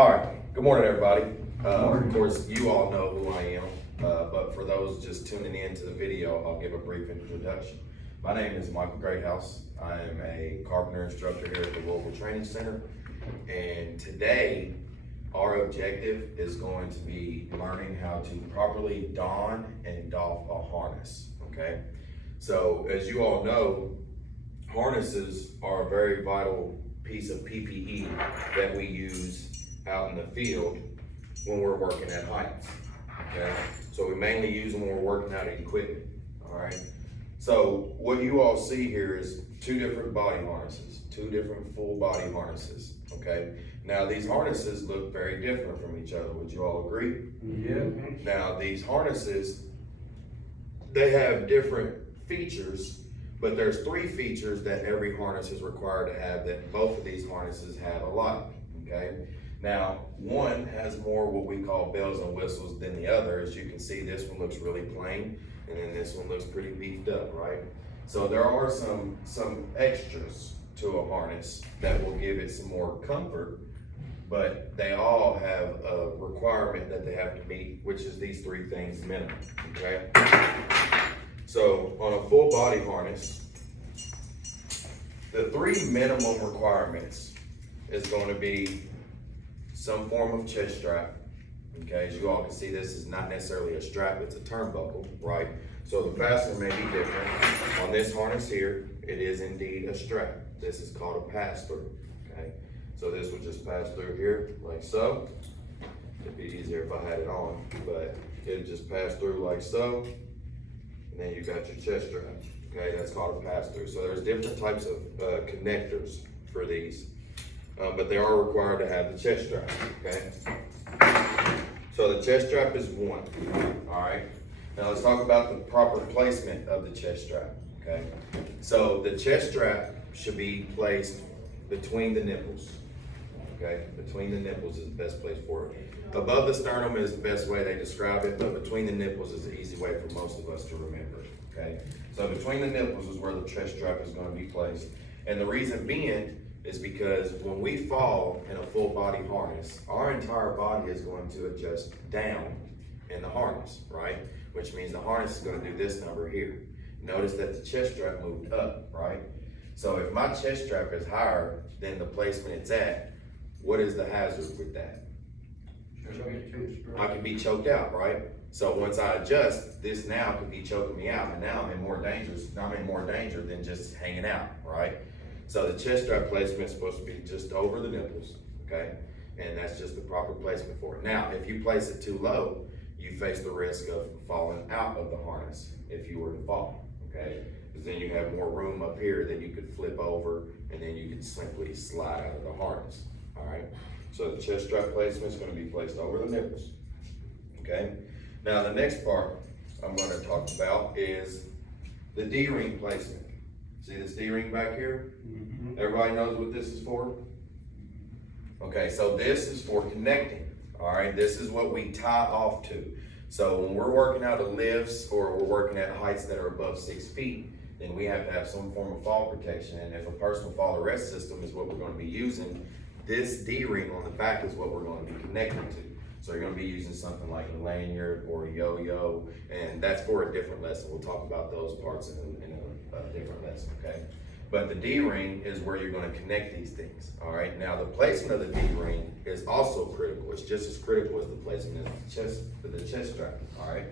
All right, good morning, everybody. Of course, you all know who I am, but for those just tuning in to the video, I'll give a brief introduction. My name is Michael Greathouse. I am a carpenter instructor here at the Louisville Training Center, and today our objective is going to be learning how to properly don and doff a harness, okay? So as you all know, harnesses are a very vital piece of PPE that we use out in the field when we're working at heights, okay? So we mainly use them when we're working out at equipment, all right? So what you all see here is two different body harnesses, two different full body harnesses, okay? Now these harnesses look very different from each other, would you all agree? Yeah. Now these harnesses, they have different features, but there's three features that every harness is required to have that both of these harnesses have alike, okay? Now, one has more what we call bells and whistles than the other. As you can see, this one looks really plain, and then this one looks pretty beefed up, right? So there are some extras to a harness that will give it some more comfort, but they all have a requirement that they have to meet, which is these three things minimum, okay? So on a full body harness, the three minimum requirements is going to be some form of chest strap. Okay, as you all can see, this is not necessarily a strap, it's a turnbuckle, right? So the fastener may be different. On this harness here, it is indeed a strap. This is called a pass-through, okay? So this would just pass through here, like so. It'd be easier if I had it on, but it'd just pass through like so. And then you got your chest strap, okay? That's called a pass-through. So there's different types of connectors for these. But they are required to have the chest strap, okay? So the chest strap is one, all right? Now let's talk about the proper placement of the chest strap, okay? So the chest strap should be placed between the nipples, okay? Between the nipples is the best place for it. Above the sternum is the best way they describe it, but between the nipples is the easy way for most of us to remember, okay? So between the nipples is where the chest strap is gonna be placed. And the reason being is because when we fall in a full body harness, our entire body is going to adjust down in the harness, right? Which means the harness is going to do this number here. Notice that the chest strap moved up, right? So if my chest strap is higher than the placement it's at, what is the hazard with that? I could be choked out, right? So once I adjust, this now could be choking me out, and now I'm in more danger than just hanging out, right? So the chest strap placement is supposed to be just over the nipples, okay? And that's just the proper placement for it. Now, if you place it too low, you face the risk of falling out of the harness if you were to fall, okay? Because then you have more room up here that you could flip over, and then you can simply slide out of the harness, all right? So the chest strap placement is going to be placed over the nipples, okay? Now, the next part I'm going to talk about is the D-ring placement. See this D-ring back here? Mm-hmm. Everybody knows what this is for? Okay, so this is for connecting, all right? This is what we tie off to. So when we're working out of lifts or we're working at heights that are above 6 feet, then we have to have some form of fall protection. And if a personal fall arrest system is what we're going to be using, this D-ring on the back is what we're going to be connecting to. So you're going to be using something like a lanyard or a yo-yo, and that's for a different lesson. We'll talk about those parts in a different lesson, okay? But the D-ring is where you're going to connect these things, all right? Now, the placement of the D-ring is also critical. It's just as critical as the placement of the chest strap, all right?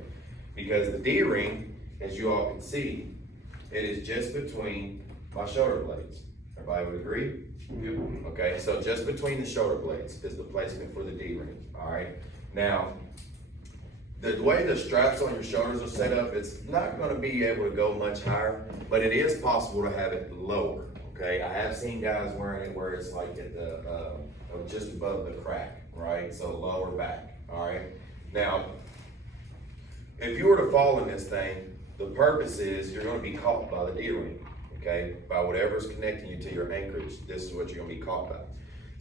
Because the D-ring, as you all can see, it is just between my shoulder blades. Everybody would agree? Yep. Okay, so just between the shoulder blades is the placement for the D-ring, all right? Now, the way the straps on your shoulders are set up, it's not going to be able to go much higher, but it is possible to have it lower, okay? I have seen guys wearing it where it's like at the, just above the crack, right? So lower back, all right? Now, if you were to fall in this thing, the purpose is you're going to be caught by the D-ring, okay? By whatever's connecting you to your anchorage, this is what you're going to be caught by.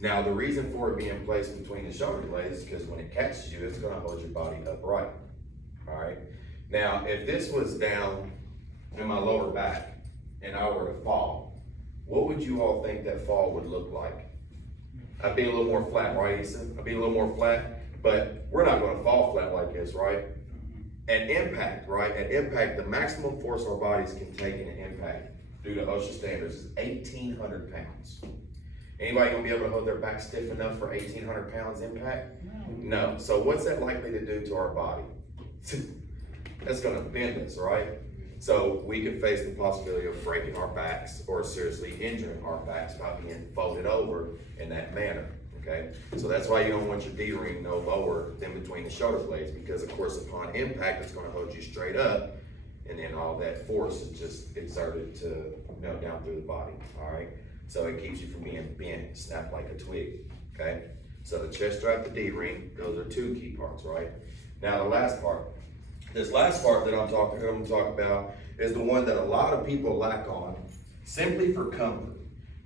Now, the reason for it being placed between the shoulder blades is because when it catches you, it's going to hold your body upright, all right? Now, if this was down in my lower back and I were to fall, what would you all think that fall would look like? I'd be a little more flat, right, Issa? I'd be a little more flat, but we're not gonna fall flat like this, right? At impact, right? At impact, the maximum force our bodies can take in an impact due to OSHA standards is 1,800 pounds. Anybody gonna be able to hold their back stiff enough for 1,800 pounds impact? No. So what's that likely to do to our body? That's gonna bend us, right? So we could face the possibility of breaking our backs or seriously injuring our backs by being folded over in that manner, okay? So that's why you don't want your D-ring no lower than between the shoulder blades, because of course upon impact, it's gonna hold you straight up, and then all that force is just exerted to, down through the body, all right? So it keeps you from being bent, snapped like a twig, okay? So the chest strap, the D-ring, those are two key parts, right? Now the last part. This last part that I'm going to talk about is the one that a lot of people lack on, simply for comfort.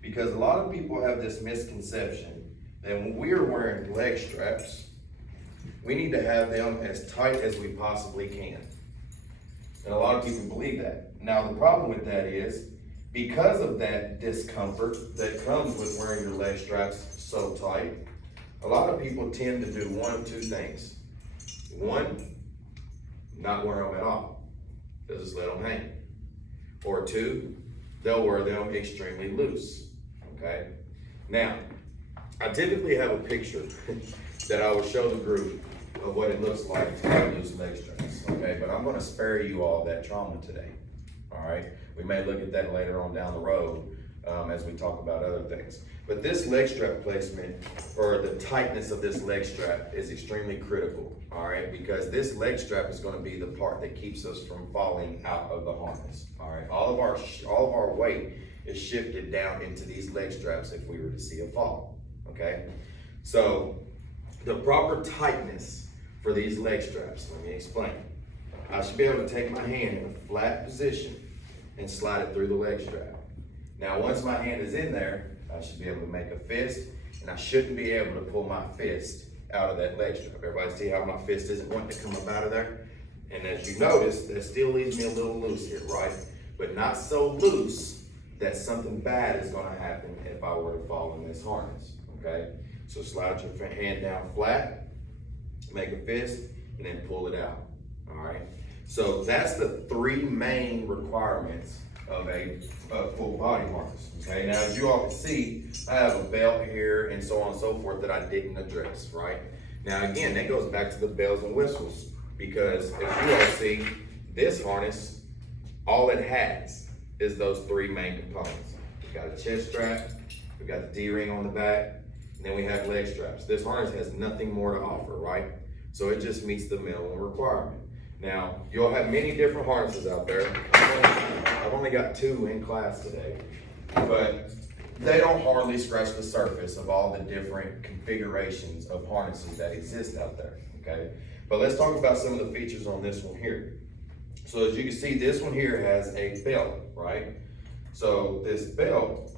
Because a lot of people have this misconception that when we are wearing leg straps, we need to have them as tight as we possibly can. And a lot of people believe that. Now the problem with that is, because of that discomfort that comes with wearing your leg straps so tight, a lot of people tend to do one of two things. One, not wear them at all. They'll just let them hang. Or two, they'll wear them extremely loose, okay? Now, I typically have a picture that I will show the group of what it looks like to have loose leg straps, okay? But I'm gonna spare you all that trauma today, all right? We may look at that later on down the road as we talk about other things. But this leg strap placement, or the tightness of this leg strap, is extremely critical, all right? Because this leg strap is gonna be the part that keeps us from falling out of the harness, all right? All of our weight is shifted down into these leg straps if we were to see a fall, okay? So the proper tightness for these leg straps, let me explain. I should be able to take my hand in a flat position and slide it through the leg strap. Now, once my hand is in there, I should be able to make a fist, and I shouldn't be able to pull my fist out of that leg strap. Everybody see how my fist isn't wanting to come up out of there? And as you notice, that still leaves me a little loose here, right? But not so loose that something bad is gonna happen if I were to fall in this harness, okay? So slide your hand down flat, make a fist, and then pull it out, all right? So that's the three main requirements of a full body harness, okay? Now, as you all can see, I have a belt here and so on and so forth that I didn't address, right? Now, again, that goes back to the bells and whistles, because as you all see, this harness, all it has is those three main components. We've got a chest strap, we've got the D-ring on the back, and then we have leg straps. This harness has nothing more to offer, right? So it just meets the minimum requirement. Now, you'll have many different harnesses out there. I've only got two in class today, but they don't hardly scratch the surface of all the different configurations of harnesses that exist out there, okay? But let's talk about some of the features on this one here. So as you can see, this one here has a belt, right? So this belt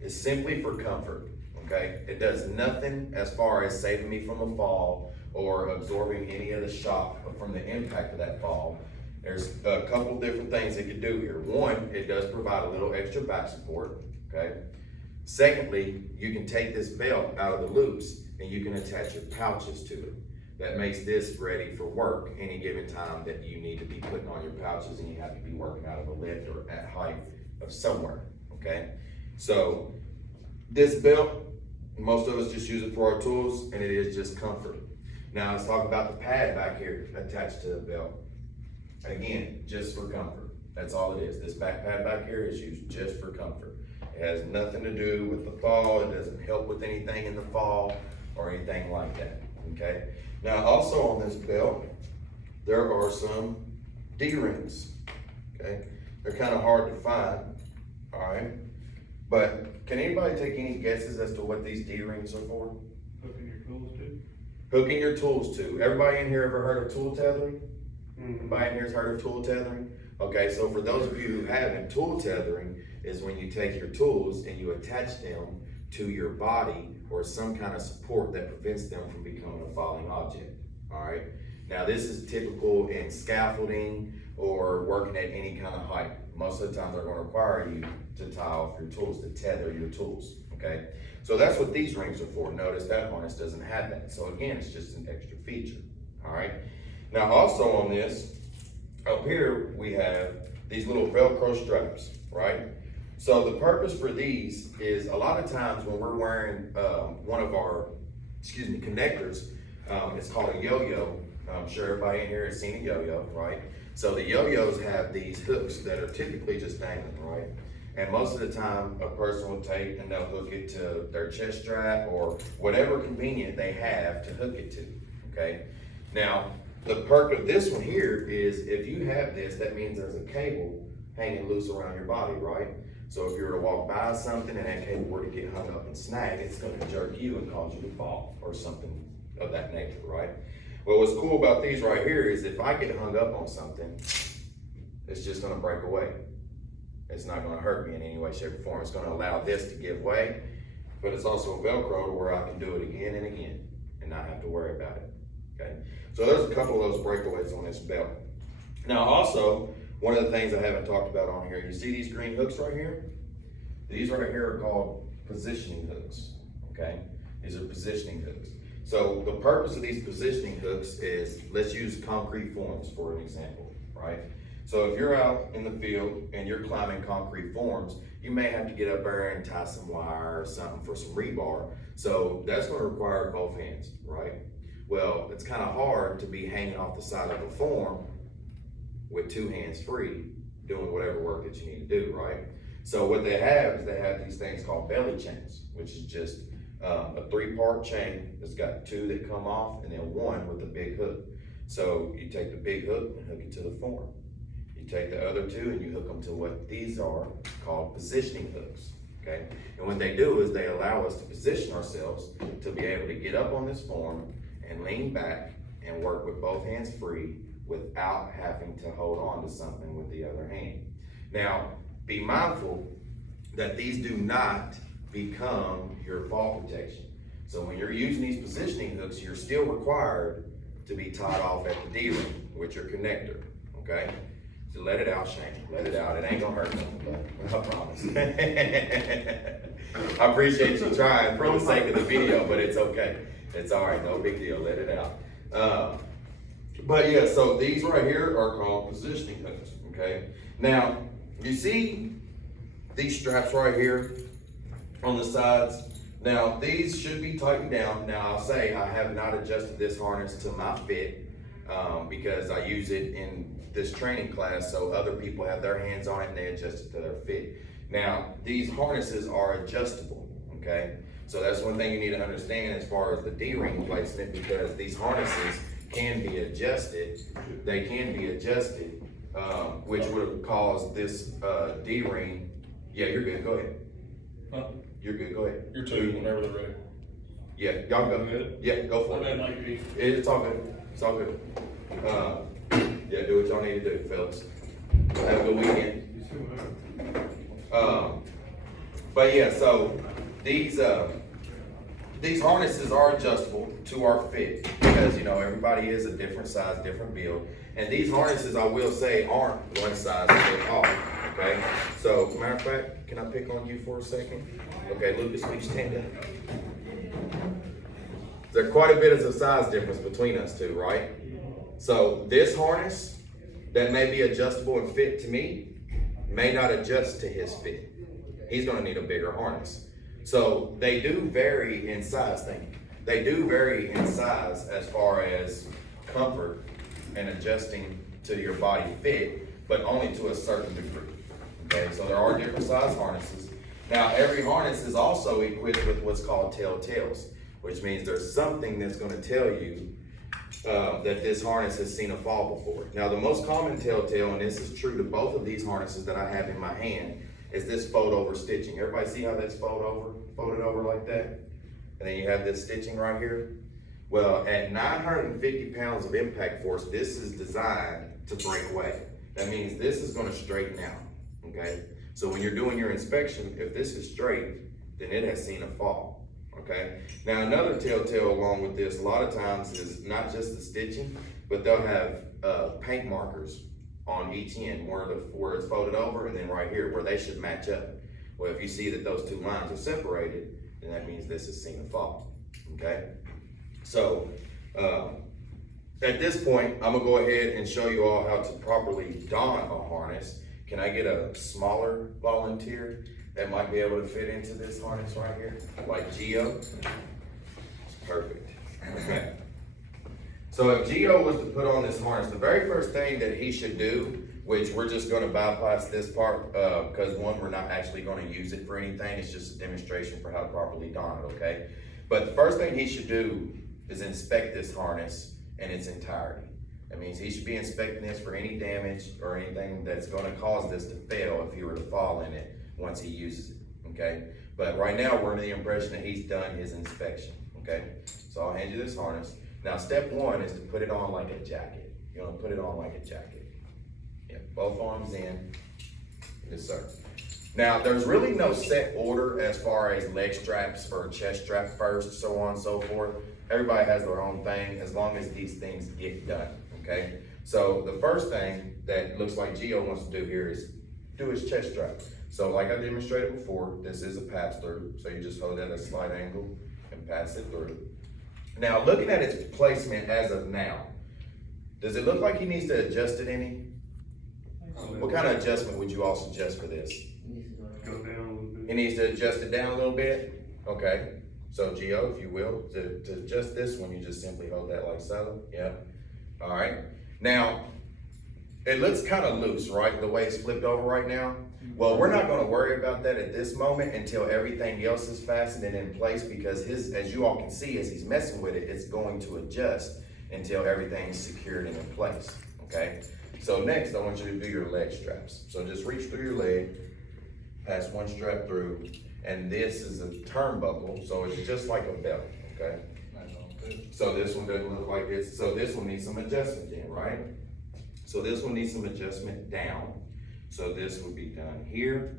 is simply for comfort. Okay, it does nothing as far as saving me from a fall or absorbing any of the shock from the impact of that fall. There's a couple different things it could do here. One, it does provide a little extra back support, okay? Secondly, you can take this belt out of the loops and you can attach your pouches to it. That makes this ready for work any given time that you need to be putting on your pouches and you have to be working out of a lift or at height of somewhere, okay? So this belt, most of us just use it for our tools, and it is just comfort. Now let's talk about the pad back here attached to the belt. Again, just for comfort. That's all it is. This back pad back here is used just for comfort. It has nothing to do with the fall. It doesn't help with anything in the fall or anything like that, okay? Now also on this belt, there are some D-rings, okay? They're kind of hard to find, all right? But can anybody take any guesses as to what these D-rings are for? Hooking your tools to. Hooking your tools to. Everybody in here ever heard of tool tethering? Everybody in here has heard of tool tethering? Okay, so for those of you who haven't, tool tethering is when you take your tools and you attach them to your body or some kind of support that prevents them from becoming a falling object, all right? Now this is typical in scaffolding or working at any kind of height. Most of the time they're gonna require you to tie off your tools, to tether your tools, okay? So that's what these rings are for. Notice that harness doesn't have that. So again, it's just an extra feature, all right? Now also on this, up here, we have these little Velcro straps, right? So the purpose for these is a lot of times when we're wearing one of our, connectors, it's called a yo-yo. I'm sure everybody in here has seen a yo-yo, right? So the yo-yos have these hooks that are typically just dangling, right? And most of the time, a person will take and they'll hook it to their chest strap or whatever convenient they have to hook it to, okay? Now, the perk of this one here is if you have this, that means there's a cable hanging loose around your body, right? So if you were to walk by something and that cable were to get hung up and snag, it's gonna jerk you and cause you to fall or something of that nature, right? Well, what's cool about these right here is if I get hung up on something, it's just gonna break away. It's not gonna hurt me in any way, shape, or form. It's gonna allow this to give way, but it's also Velcro to where I can do it again and again and not have to worry about it, okay? So there's a couple of those breakaways on this belt. Now also, one of the things I haven't talked about on here, you see these green hooks right here? These right here are called positioning hooks, okay? These are positioning hooks. So the purpose of these positioning hooks is, let's use concrete forms for an example, right? So if you're out in the field and you're climbing concrete forms, you may have to get up there and tie some wire or something for some rebar. So that's gonna require both hands, right? Well, it's kind of hard to be hanging off the side of a form with two hands free, doing whatever work that you need to do, right? So what they have is they have these things called belly chains, which is just a 3-part chain that's got 2 that come off and then 1 with a big hook. So you take the big hook and hook it to the form. You take the other 2 and you hook them to what these are called positioning hooks, okay? And what they do is they allow us to position ourselves to be able to get up on this form and lean back and work with both hands free without having to hold on to something with the other hand. Now, be mindful that these do not become your fall protection. So when you're using these positioning hooks, you're still required to be tied off at the D-ring with your connector, okay? So let it out, Shane, let it out. It ain't gonna hurt nothing, but I promise. I appreciate you trying for the sake of the video, but it's okay. It's all right, no big deal, let it out. But yeah, so these right here are called positioning hooks, okay? Now, you see these straps right here on the sides? Now, these should be tightened down. Now, I'll say I have not adjusted this harness to my fit because I use it in this training class, so other people have their hands on it and they adjust it to their fit. Now, these harnesses are adjustable, okay? So that's one thing you need to understand as far as the D-ring placement, because these harnesses can be adjusted. They can be adjusted, which would cause this D-ring. Yeah, you're good, go ahead. Huh? You're good, go ahead. You're two whenever they're ready. Yeah, y'all go. Good? Yeah, go for That it. might be. It's all good, it's all good. Yeah, do what y'all need to do, fellas. Have a good weekend. But yeah, so these harnesses are adjustable to our fit because, you know, everybody is a different size, different build. And these harnesses, I will say, aren't one size fit all, okay? So, matter of fact, can I pick on you for a second? Okay, Lucas, will you stand up? There's quite a bit of a size difference between us two, right? So this harness that may be adjustable and fit to me may not adjust to his fit. He's gonna need a bigger harness. So they do vary in size, They do vary in size as far as comfort and adjusting to your body fit, but only to a certain degree. Okay, so there are different size harnesses. Now, every harness is also equipped with what's called telltales, which means there's something that's gonna tell you that this harness has seen a fall before. Now, the most common telltale, and this is true to both of these harnesses that I have in my hand, is this fold over stitching. Everybody see how that's folded over like that? And then you have this stitching right here. Well, at 950 pounds of impact force, this is designed to break away. That means this is gonna straighten out, okay? So when you're doing your inspection, if this is straight, then it has seen a fall, okay? Now another telltale along with this, a lot of times is not just the stitching, but they'll have paint markers on each end where it's folded over and then right here where they should match up. Well, if you see that those two lines are separated, then that means this is seen a fall, okay? So, at this point, I'm gonna go ahead and show you all how to properly don a harness. Can I get a smaller volunteer that might be able to fit into this harness right here? Like Gio? Perfect. Okay. So if Gio was to put on this harness, the very first thing that he should do, which we're just gonna bypass this part, because one, we're not actually gonna use it for anything, it's just a demonstration for how to properly don it, okay? But the first thing he should do is inspect this harness in its entirety. That means he should be inspecting this for any damage or anything that's gonna cause this to fail if he were to fall in it once he uses it, okay? But right now, we're under the impression that he's done his inspection, okay? So I'll hand you this harness. Now, step one is to put it on like a jacket. You're gonna put it on like a jacket. Yep, both arms in. Yes, sir. Now, there's really no set order as far as leg straps or chest strap first, so on and so forth. Everybody has their own thing as long as these things get done, okay? So the first thing that looks like Gio wants to do here is do his chest strap. So like I demonstrated before, this is a pass through. So you just hold it at a slight angle and pass it through. Now, looking at its placement as of now, does it look like he needs to adjust it any? What kind of adjustment would you all suggest for this? Go down a little bit. He needs to adjust it down a little bit? Okay. So Gio, if you will, to adjust this one, you just simply hold that like so. Yep. All right. Now, it looks kind of loose, right? The way it's flipped over right now. Well, we're not going to worry about that at this moment until everything else is fastened and in place, because as you all can see, as he's messing with it, it's going to adjust until everything's secured and in place, okay? So next, I want you to do your leg straps. So just reach through your leg, pass one strap through, and this is a turnbuckle, so it's just like a belt, okay? So this one doesn't look like this. So this one needs some adjustment then, right? So this one needs some adjustment down. So this would be done here.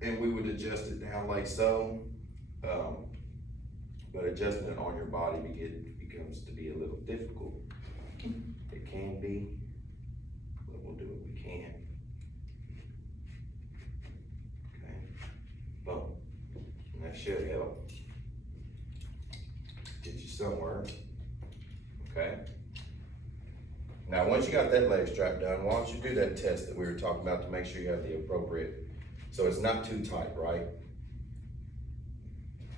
And we would adjust it down like so. But adjusting it on your body becomes to be a little difficult. It can be, but we'll do what we can. Okay, boom. And that should help get you somewhere, okay? Now, once you got that leg strap done, why don't you do that test that we were talking about to make sure you have the appropriate, so it's not too tight, right?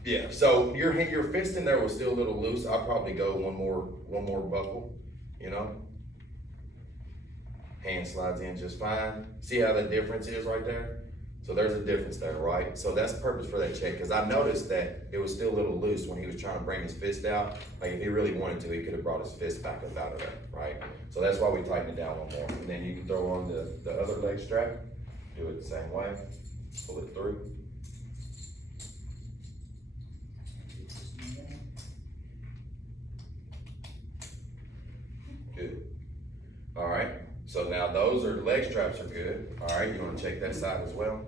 Yeah, so your fist in there was still a little loose. I'll probably go one more buckle, you know? Hand slides in just fine. See how the difference is right there? So there's a difference there, right? So that's the purpose for that check, because I noticed that it was still a little loose when he was trying to bring his fist out. Like if he really wanted to, he could have brought his fist back up out of there, right? So that's why we tighten it down one more. And then you can throw on the other leg strap, do it the same way, pull it through. Good. All right. So now those leg straps are good. All right, you want to check that side as well.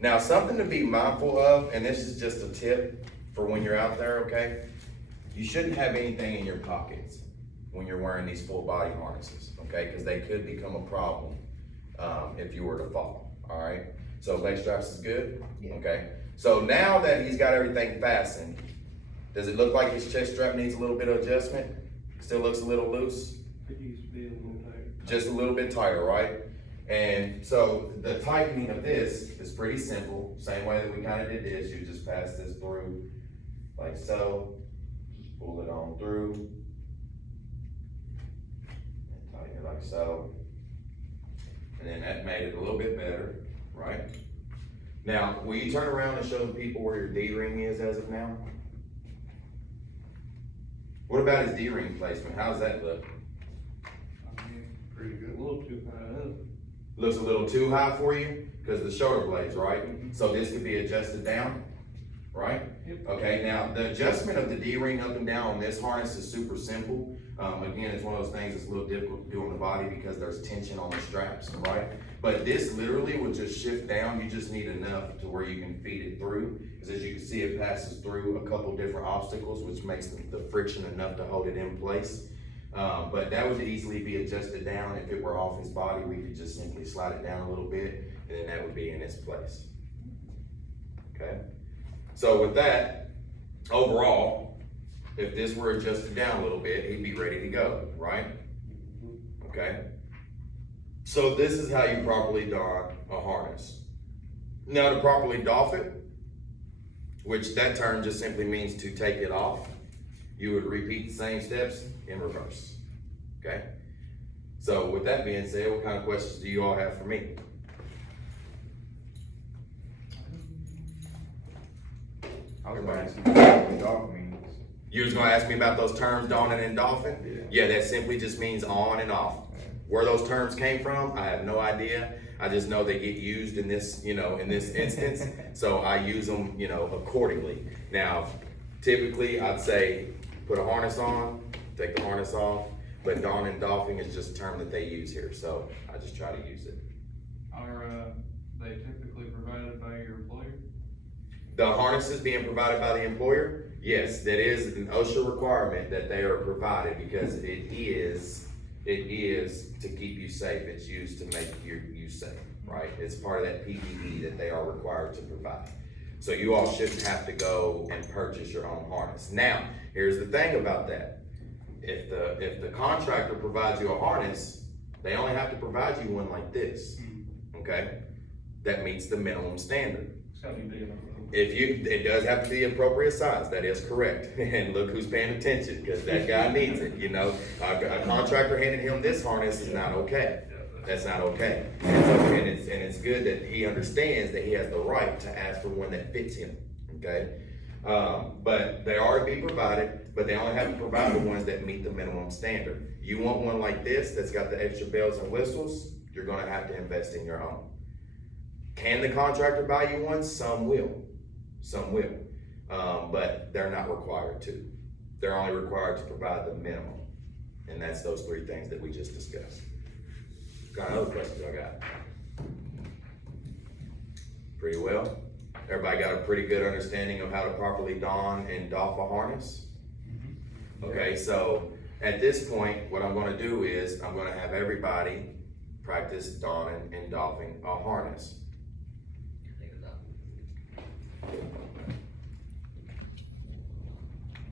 Now, something to be mindful of, and this is just a tip for when you're out there, okay? You shouldn't have anything in your pockets when you're wearing these full body harnesses, okay? Because they could become a problem if you were to fall, all right? So leg straps is good, okay? So now that he's got everything fastened, does it look like his chest strap needs a little bit of adjustment? Still looks a little loose? It used to be a little tighter. Just a little bit tighter, right? And so the tightening of this is pretty simple. Same way that we kind of did this. You just pass this through like so. Just pull it on through. And tighten it like so. And then that made it a little bit better, right? Now, will you turn around and show the people where your D-ring is as of now? What about his D-ring placement? How does that look? I mean, pretty good. A little too high up. Looks a little too high for you because of the shoulder blades, right? So this could be adjusted down, right? Yep. Okay, now the adjustment of the D-ring up and down on this harness is super simple. Again, it's one of those things that's a little difficult to do on the body because there's tension on the straps, right? But this literally will just shift down. You just need enough to where you can feed it through. Because as you can see, it passes through a couple different obstacles, which makes the friction enough to hold it in place. But that would easily be adjusted down. If it were off his body, we could just simply slide it down a little bit, and then that would be in its place. Okay? So with that, overall, if this were adjusted down a little bit, he'd be ready to go, right? Okay? So this is how you properly don a harness. Now to properly doff it, which that term just simply means to take it off, you would repeat the same steps in reverse, okay? So with that being said, what kind of questions do you all have for me? I was gonna ask you what the dog means. You was gonna ask me about those terms, donning and doffing? Yeah, that simply just means on and off. Where those terms came from, I have no idea. I just know they get used in this, in this instance. So I use them, accordingly. Now, typically I'd say put a harness on, take the harness off, but don and doffing is just a term that they use here. So I just try to use it. Are they typically provided by your employer? The harnesses being provided by the employer, yes, that is an OSHA requirement that they are provided because it is to keep you safe. It's used to make you safe, right? It's part of that PPE that they are required to provide. So you all shouldn't have to go and purchase your own harness. Now, here's the thing about that. If the contractor provides you a harness, they only have to provide you one like this, okay? That meets the minimum standard. It's gotta be big enough. It does have to be appropriate size, that is correct. And look who's paying attention, because that guy needs it, A contractor handing him this harness is not okay. That's not okay. And it's good that he understands that he has the right to ask for one that fits him, okay? But they are to be provided, but they only have to provide the ones that meet the minimum standard. You want one like this, that's got the extra bells and whistles, you're gonna have to invest in your own. Can the contractor buy you one? Some will. But they're not required to. They're only required to provide the minimum. And that's those three things that we just discussed. Got other questions I got? Pretty well. Everybody got a pretty good understanding of how to properly don and doff a harness? Okay, so at this point, what I'm gonna do is I'm gonna have everybody practice donning and doffing a harness. Take it up.